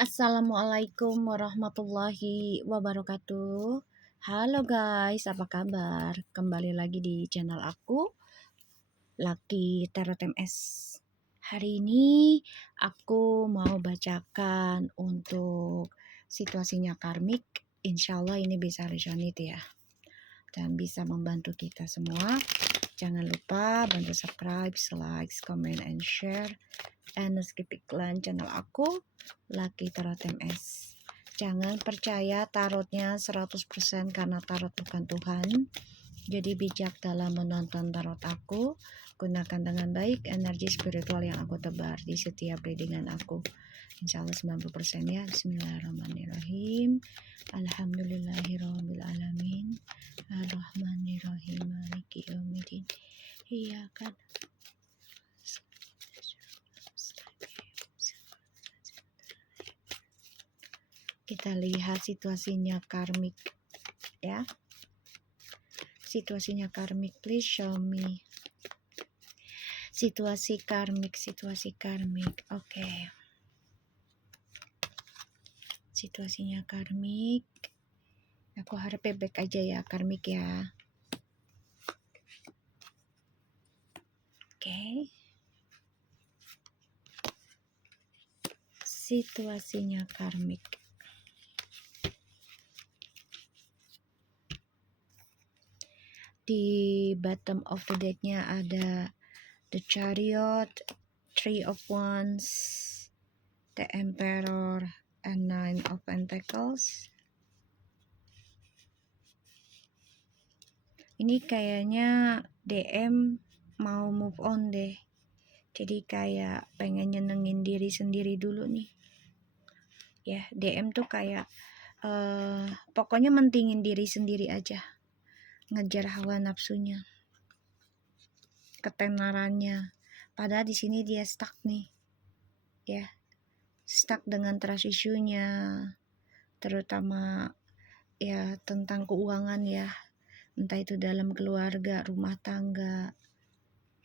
Assalamualaikum warahmatullahi wabarakatuh. Halo guys, apa kabar? Kembali lagi di channel aku, Lucky Tarot MS. Hari ini aku mau bacakan untuk situasinya karmik. Insya Allah ini bisa resonate ya, dan bisa membantu kita semua. Jangan lupa bantu subscribe, like, comment, and share. And skip iklan channel aku, Lucky Tarot MS. Jangan percaya tarotnya 100% karena tarot bukan Tuhan. Jadi bijak dalam menonton tarot aku. Gunakan dengan baik energi spiritual yang aku tebar di setiap readingan aku. Insya Allah 90% ya. Bismillahirrahmanirrahim. Alhamdulillahirrahmanirrahim. Ar-Rahmanirrahim. Maliki yaumiddin. Iya kan. Kita lihat situasinya karmik ya. Situasinya karmik, please show me. Situasi karmik. Oke. Situasinya karmik. Aku harap baik aja ya karmik ya. Oke. Situasinya karmik. Di bottom of the deck-nya ada The Chariot, Three of Wands, The Emperor, and Nine of Pentacles. Ini kayaknya DM mau move on deh. Jadi kayak pengen nyenengin diri sendiri dulu nih. Ya, DM tuh kayak pokoknya mentingin diri sendiri aja. Ngejar hawa nafsunya, ketenarannya. Padahal di sini dia stuck nih. Ya. Stuck dengan trust issue-nya, terutama ya tentang keuangan ya. Entah itu dalam keluarga, rumah tangga.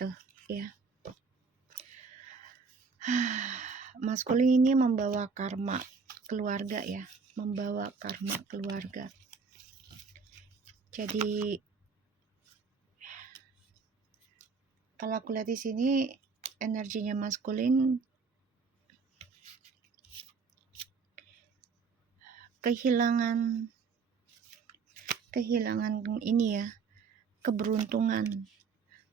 Tuh, ya. Maskulin ini membawa karma keluarga ya, membawa karma keluarga. Jadi kalau aku lihat di sini energinya maskulin kehilangan ini ya, keberuntungan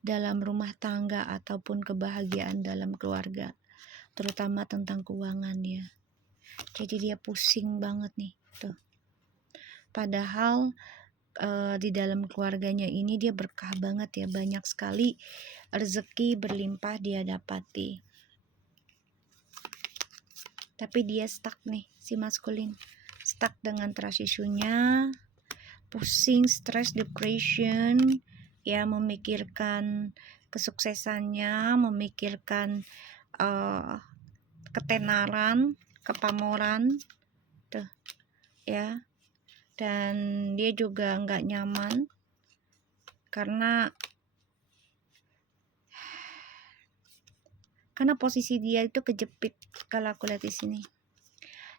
dalam rumah tangga ataupun kebahagiaan dalam keluarga, terutama tentang keuangan ya. Jadi dia pusing banget nih tuh. Padahal di dalam keluarganya ini dia berkah banget ya, banyak sekali rezeki berlimpah dia dapati. Tapi dia stuck nih, si maskulin stuck dengan trust issue-nya, pusing, stress, depression ya, memikirkan kesuksesannya, memikirkan ketenaran, kepamoran tuh ya. Dan dia juga nggak nyaman karena posisi dia itu kejepit kalau aku lihat di sini.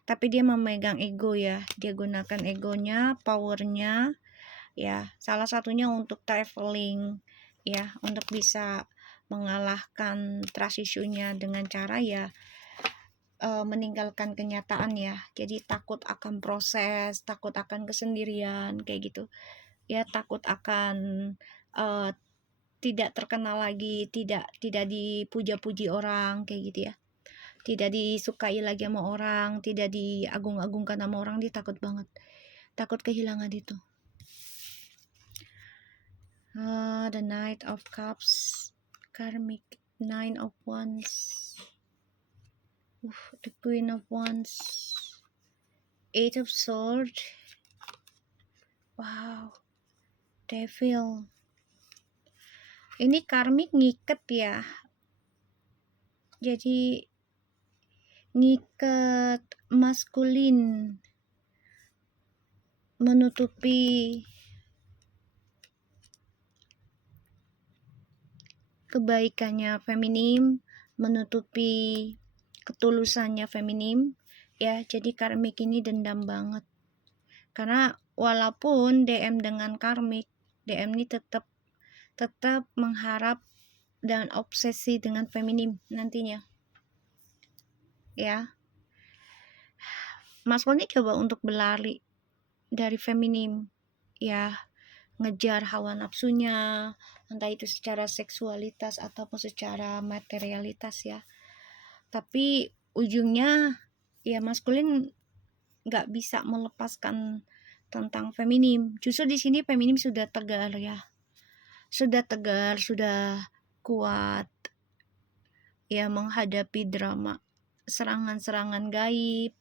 Tapi dia memegang ego ya, dia gunakan egonya, powernya ya, salah satunya untuk traveling ya, untuk bisa mengalahkan trust issue-nya dengan cara ya meninggalkan kenyataan ya. Jadi takut akan proses, takut akan kesendirian kayak gitu ya, takut akan tidak terkenal lagi, tidak dipuja-puji orang kayak gitu ya, tidak disukai lagi sama orang, tidak diagung-agungkan sama orang. Dia takut banget, takut kehilangan itu. The Knight of Cups, karmic, Nine of Wands, the Queen of Wands, Eight of Swords, wow, Devil. Ini karmik ngiket ya, jadi ngiket maskulin, menutupi kebaikannya feminim, menutupi ketulusannya feminim ya. Jadi karmik ini dendam banget, karena walaupun DM dengan karmik, DM ini tetap mengharap dan obsesi dengan feminim nantinya, ya. Mas Koni coba untuk berlari dari feminim, ya, ngejar hawa nafsunya, entah itu secara seksualitas ataupun secara materialitas, ya. Tapi ujungnya ya maskulin nggak bisa melepaskan tentang feminim. Justru di sini feminim sudah tegar, ya, sudah tegar, sudah kuat, ya, menghadapi drama serangan-serangan gaib,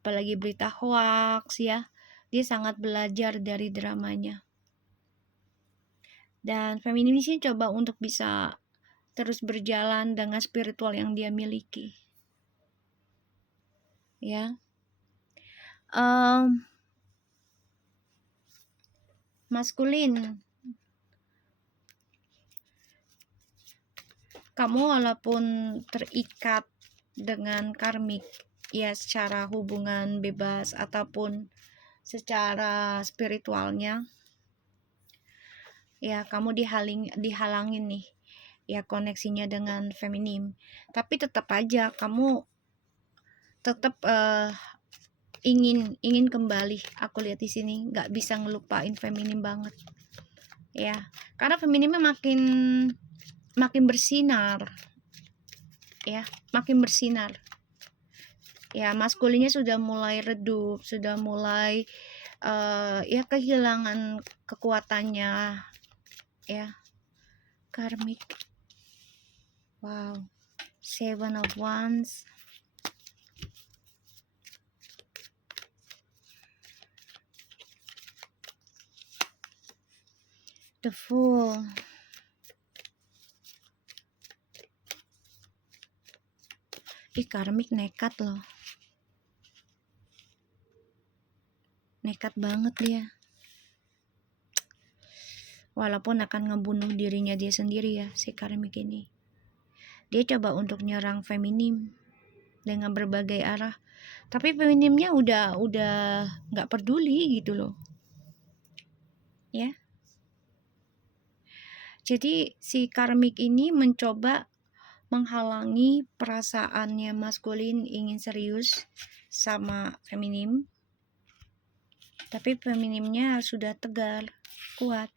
apalagi berita hoax, ya. Dia sangat belajar dari dramanya. Dan feminim ini sih coba untuk bisa terus berjalan dengan spiritual yang dia miliki, ya. Maskulin, kamu walaupun terikat dengan karmik, ya, secara hubungan bebas ataupun secara spiritualnya, ya, kamu dihalangin nih, ya, koneksinya dengan feminim. Tapi tetap aja kamu tetap ingin kembali. Aku lihat di sini nggak bisa ngelupain feminim banget, ya, karena feminimnya makin bersinar, ya, makin bersinar. Ya, maskulinnya sudah mulai redup, sudah mulai ya, kehilangan kekuatannya, ya. Karmik, wow, 7 of Wands, the Fool, karmik nekat loh, nekat banget dia, walaupun akan ngebunuh dirinya dia sendiri, ya, si karmik ini. Dia coba untuk nyerang feminim dengan berbagai arah, tapi feminimnya udah nggak peduli gitu loh, ya. Jadi si karmik ini mencoba menghalangi perasaannya maskulin ingin serius sama feminim, tapi feminimnya sudah tegar, kuat,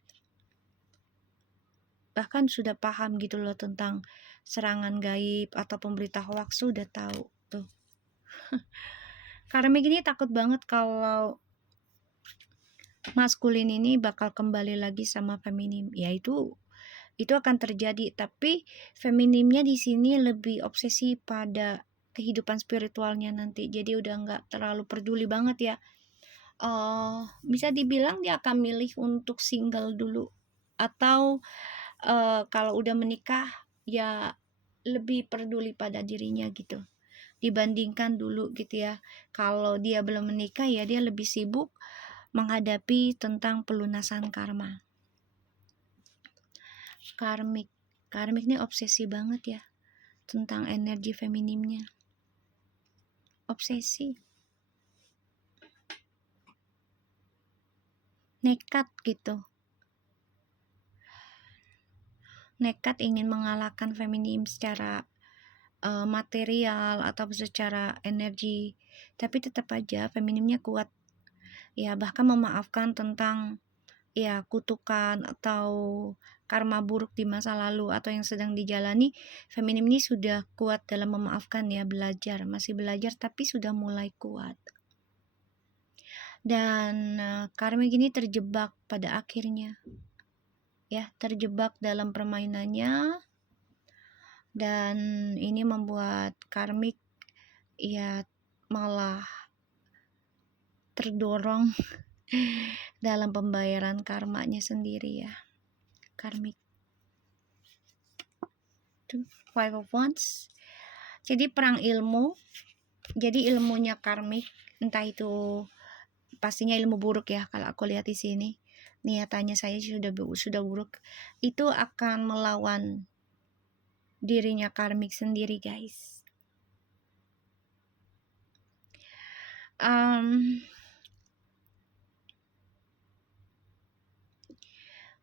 bahkan sudah paham gitu loh tentang serangan gaib atau pemberita hoax, sudah tahu tuh. Karmik ini takut banget kalau maskulin ini bakal kembali lagi sama feminim, yaitu itu akan terjadi, tapi feminimnya di sini lebih obsesi pada kehidupan spiritualnya nanti, jadi udah nggak terlalu peduli banget, ya. Bisa dibilang dia akan milih untuk single dulu, atau kalau udah menikah ya lebih peduli pada dirinya gitu dibandingkan dulu gitu, ya. Kalau dia belum menikah ya dia lebih sibuk menghadapi tentang pelunasan karma. Karmik ini obsesi banget, ya, tentang energi feminimnya, obsesi, nekat gitu, nekat ingin mengalahkan feminim secara material atau secara energi, tapi tetap aja feminimnya kuat, ya, bahkan memaafkan tentang, ya, kutukan atau karma buruk di masa lalu atau yang sedang dijalani. Feminim ini sudah kuat dalam memaafkan, ya, masih belajar tapi sudah mulai kuat. Dan karmik ini terjebak pada akhirnya, ya, terjebak dalam permainannya, dan ini membuat karmik, ya, malah terdorong dalam pembayaran karmanya sendiri, ya, karmik. Five of Wands, jadi perang ilmu, jadi ilmunya karmik, entah itu pastinya ilmu buruk, ya, kalau aku lihat di sini niatannya saya sudah buruk, itu akan melawan dirinya karmik sendiri, guys.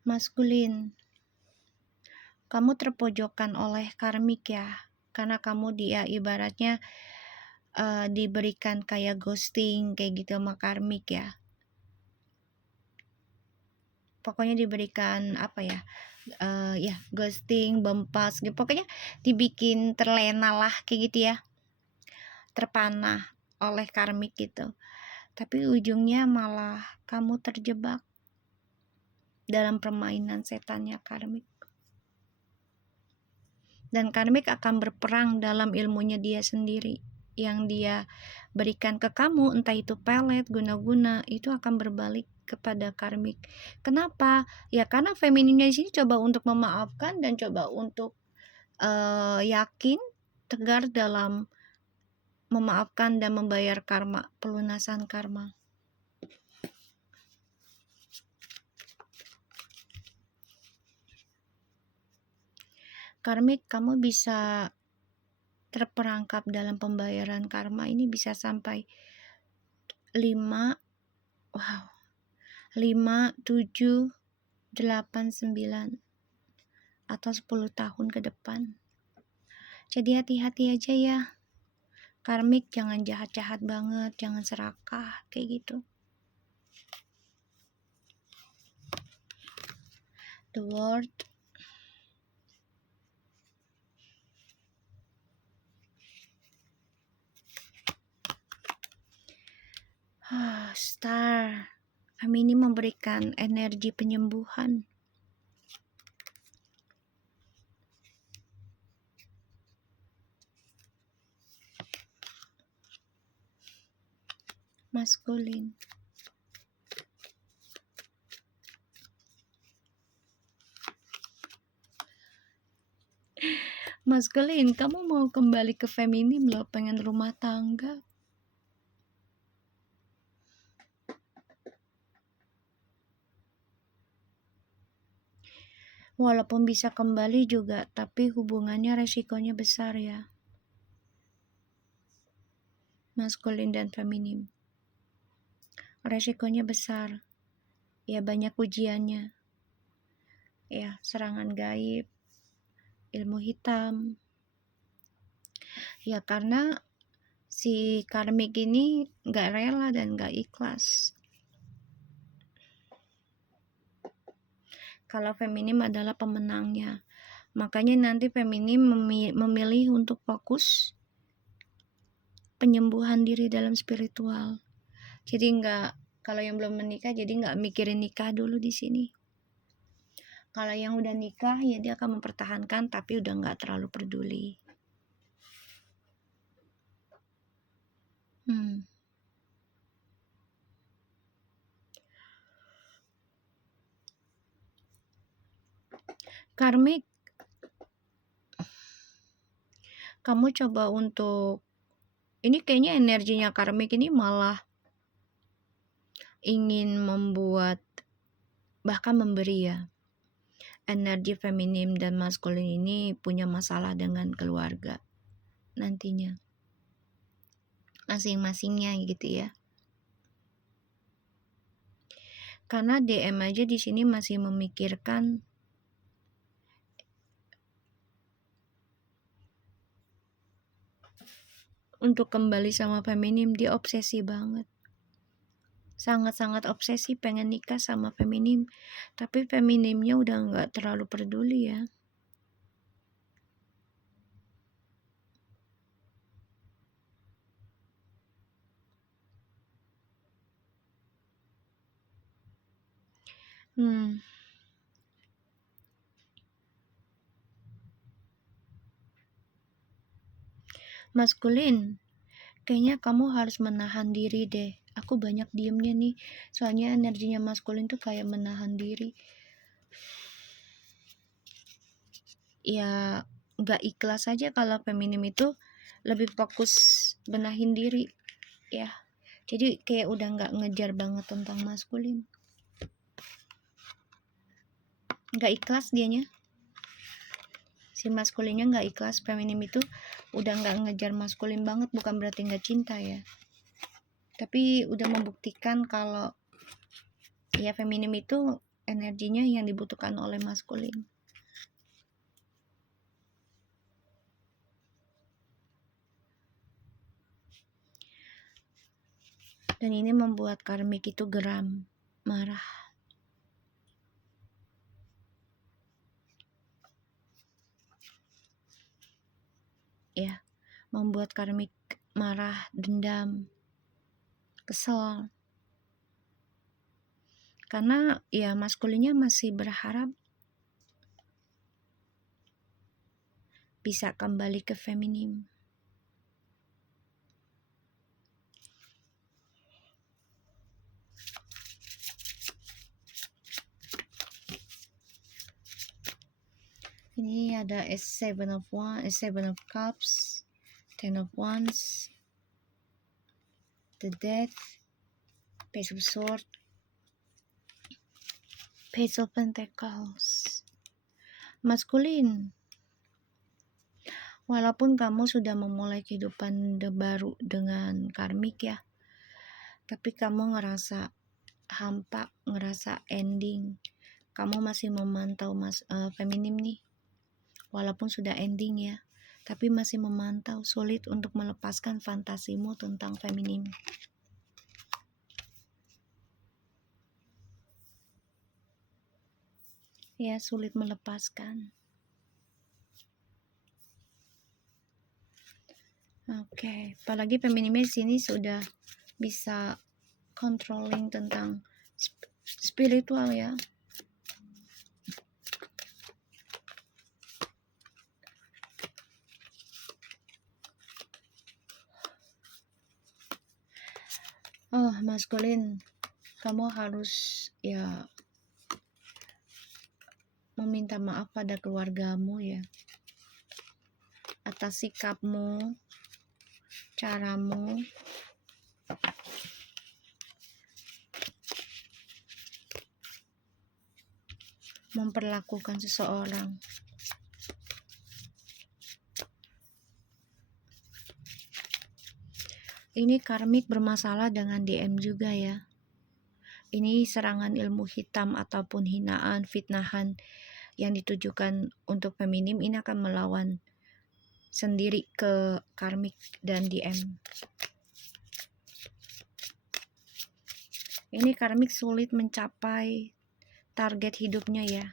Maskulin, kamu terpojokkan oleh karmik ya, karena kamu dia ibaratnya diberikan kayak ghosting kayak gitu sama karmik ya. Pokoknya diberikan apa ya, ya ghosting, bempas gitu, pokoknya dibikin terlena lah kayak gitu ya, terpanah oleh karmik gitu. Tapi ujungnya malah kamu terjebak dalam permainan setannya karmik. Dan karmik akan berperang dalam ilmunya dia sendiri yang dia berikan ke kamu, entah itu pelet, guna-guna, itu akan berbalik kepada karmik. Kenapa? Ya karena femininnya di sini coba untuk memaafkan dan coba untuk yakin, tegar dalam memaafkan dan membayar karma, pelunasan karma. Karmik, kamu bisa terperangkap dalam pembayaran karma ini bisa sampai 5, 7, 8, 9 atau 10 tahun ke depan. Jadi hati-hati aja ya. Karmik jangan jahat-jahat banget, jangan serakah kayak gitu. The World. Star. Kami ini memberikan energi penyembuhan. Maskulin. Maskulin, kamu mau kembali ke feminim loh, pengen rumah tangga. Walaupun bisa kembali juga, tapi hubungannya resikonya besar ya. Maskulin dan feminim. Resikonya besar. Ya banyak ujiannya. Ya, serangan gaib, ilmu hitam. Ya karena si karmik ini gak rela dan gak ikhlas. Kalau feminim adalah pemenangnya. Makanya nanti feminim memilih untuk fokus penyembuhan diri dalam spiritual. Jadi kalau yang belum menikah jadi nggak mikirin nikah dulu di sini. Kalau yang udah nikah ya dia akan mempertahankan tapi udah nggak terlalu peduli. Karmik, kamu coba untuk ini kayaknya energinya karmik ini malah ingin membuat bahkan memberi ya. Energi feminim dan maskulin ini punya masalah dengan keluarga nantinya. Masing-masingnya gitu ya. Karena DM aja di sini masih memikirkan untuk kembali sama feminim, dia obsesi banget. Sangat-sangat obsesi pengen nikah sama feminim. Tapi feminimnya udah nggak terlalu peduli ya. Maskulin, kayaknya kamu harus menahan diri deh. Aku banyak diemnya nih, soalnya energinya maskulin tuh kayak menahan diri. Ya gak ikhlas aja kalau feminim itu lebih fokus benahin diri ya. Jadi kayak udah gak ngejar banget tentang maskulin. Gak ikhlas dianya. Si maskulinnya gak ikhlas, feminim itu udah gak ngejar maskulin banget, bukan berarti gak cinta ya. Tapi udah membuktikan kalau ya feminim itu energinya yang dibutuhkan oleh maskulin. Dan ini membuat karmik itu geram, marah. Ya, membuat karmik marah, dendam, kesel. Karena ya maskulinnya masih berharap bisa kembali ke feminim. Ini ada Seven of Cups, Ten of Wands, the Death, Page of Swords, Page of Pentacles. Maskulin, walaupun kamu sudah memulai kehidupan baru dengan karmik ya, tapi kamu ngerasa hampa, ngerasa ending. Kamu masih memantau feminim nih, walaupun sudah ending ya, tapi masih memantau, sulit untuk melepaskan fantasimu tentang feminim. Ya, sulit melepaskan. Oke, apalagi feminimnya di sini sudah bisa controlling tentang spiritual ya. Oh, maskulin, kamu harus ya meminta maaf pada keluargamu ya atas sikapmu, caramu memperlakukan seseorang. Ini karmik bermasalah dengan DM juga ya. Ini serangan ilmu hitam ataupun hinaan, fitnahan yang ditujukan untuk feminim ini akan melawan sendiri ke karmik dan DM. Ini karmik sulit mencapai target hidupnya ya.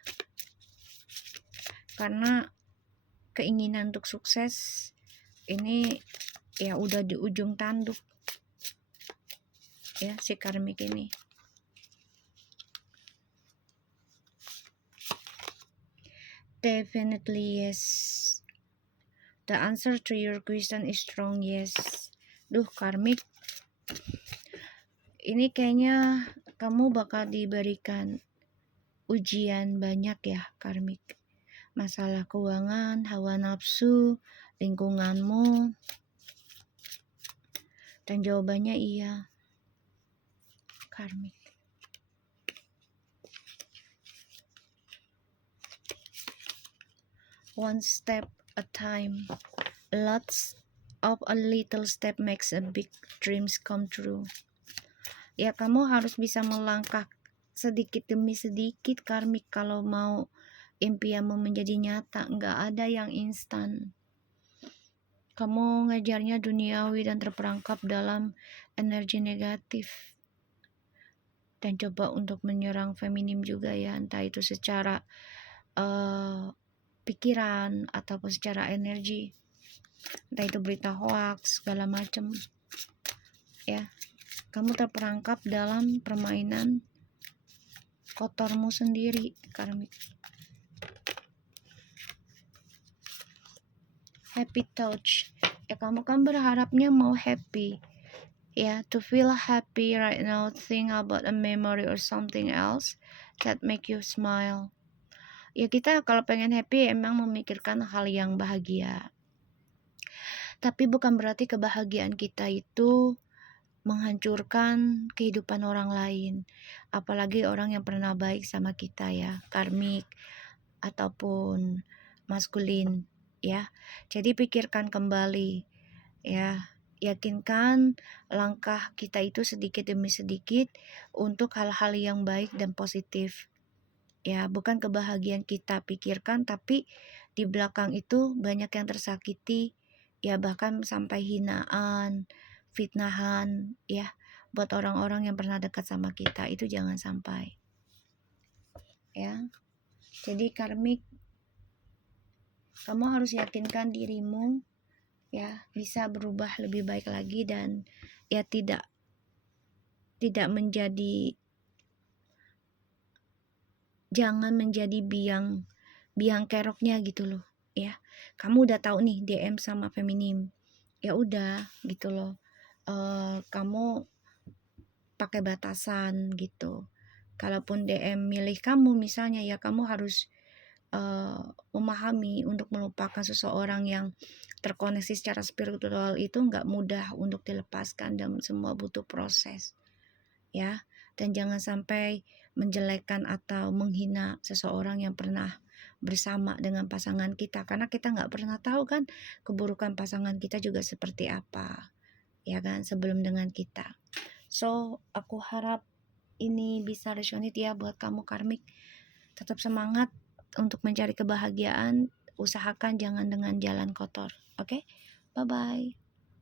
Karena keinginan untuk sukses ini ya udah di ujung tanduk ya si karmik ini. Definitely yes. The answer to your question is strong yes. Duh karmik, ini kayaknya kamu bakal diberikan ujian banyak ya karmik. Masalah keuangan, hawa nafsu, lingkunganmu. Dan jawabannya iya, karmik. One step a time. Lots of a little step makes a big dreams come true. Ya kamu harus bisa melangkah sedikit demi sedikit karmik kalau mau impianmu menjadi nyata. Nggak ada yang instan. Kamu ngejarnya duniawi dan terperangkap dalam energi negatif. Dan coba untuk menyerang feminim juga ya, entah itu secara pikiran ataupun secara energi. Entah itu berita hoax, segala macam. Ya, kamu terperangkap dalam permainan kotormu sendiri, karmik. Happy touch. Ya kamu kan berharapnya mau happy. Ya, to feel happy right now, think about a memory or something else that make you smile. Ya kita kalau pengen happy emang memikirkan hal yang bahagia. Tapi bukan berarti kebahagiaan kita itu menghancurkan kehidupan orang lain. Apalagi orang yang pernah baik sama kita ya, karmik ataupun maskulin ya. Jadi pikirkan kembali ya. Yakinkan langkah kita itu sedikit demi sedikit untuk hal-hal yang baik dan positif. Ya, bukan kebahagiaan kita pikirkan, tapi di belakang itu banyak yang tersakiti, ya bahkan sampai hinaan, fitnahan, ya buat orang-orang yang pernah dekat sama kita, itu jangan sampai. Ya, jadi karmik, kamu harus yakinkan dirimu, ya bisa berubah lebih baik lagi, dan ya tidak menjadi, jangan menjadi biang keroknya gitu loh, ya. Kamu udah tahu nih DM sama feminim, ya udah gitu loh. Kamu pakai batasan gitu. Kalaupun DM milih kamu misalnya, ya kamu harus memahami untuk melupakan seseorang yang terkoneksi secara spiritual itu nggak mudah untuk dilepaskan, dan semua butuh proses, ya. Dan jangan sampai menjelekkan atau menghina seseorang yang pernah bersama dengan pasangan kita, karena kita nggak pernah tahu kan keburukan pasangan kita juga seperti apa, ya kan, sebelum dengan kita. So aku harap ini bisa resonate ya buat kamu karmik. Tetap semangat untuk mencari kebahagiaan, usahakan jangan dengan jalan kotor. Oke, bye bye.